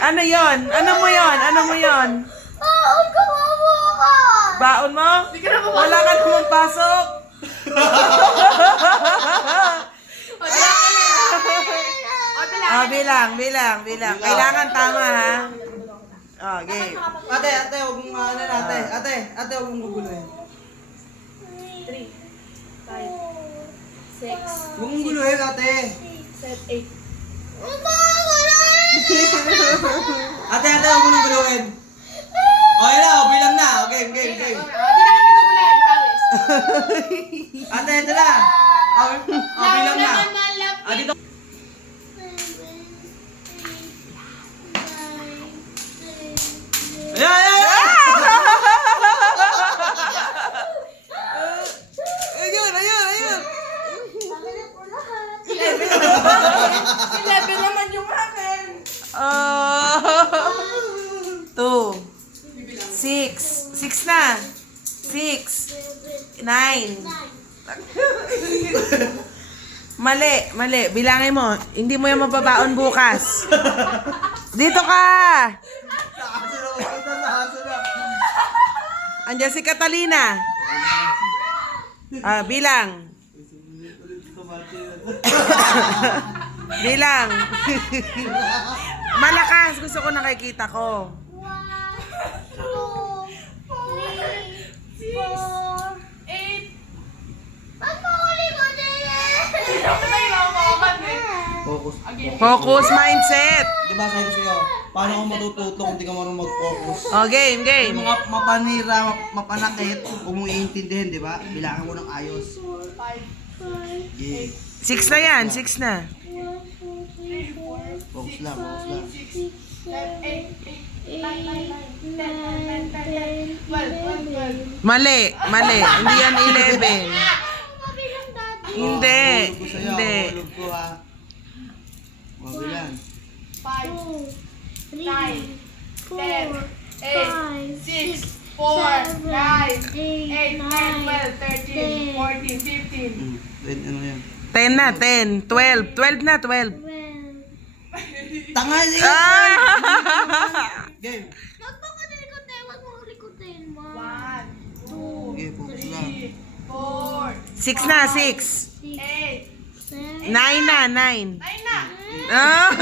Ano yon? Ano mo yon? Ano mo yon? Baon ko mabukas. Baon mo? Wala ka namang pasok. Bilang. Kailangan tama, ha? Oh, game. Ate, huwag mong ano na, ate. Ate, huwag mong guguluhin. 3, 5, 6, Huwag mong guluhin, ate. 7, 8. Ate, huwag mo nang guluhin. Okay na, bilang na. Game. Hindi na kita pinugulan, pawis. Ate, ito na. Bilang na. Ah, dito. Ayan! Ayun! 11 naman yung akin. 2, 6. 6 na. 6, 9. Mali. Bilangin mo. Hindi mo yan mababaon bukas. Dito ka. Andiyan si Catalina. Bilang. Bilang. Malakas. Gusto ko nakikita ko. 8. Focus. Focus mindset. Di ba sabi ko sa'yo, paano ako matututo kung di ka marunong mag-focus? Oh, game. Yung mga mapanira, mapanakit, kung mo iintindihin, di ba? Bilangan mo ng ayos. 5, Yeah. 6 na yan. 6 na. Focus lang. 7, 8, 9, 10, 11, 12. Mali. Hindi yan 11. Hindi. Hulog ko sa'yo, Hindi. hulog ko ha. Mabilan. 5, 9, 10, 8, 6, 4, 9, 8, 9, 12, 13, 14, 15. Ano yan? 10 na. 10. 12. 12 na. 12. Tanga niya! Game. 1, 2, Okay, focus lang. 4, 6 na. 6. 8, 9 na. 9. 9 na. Ah!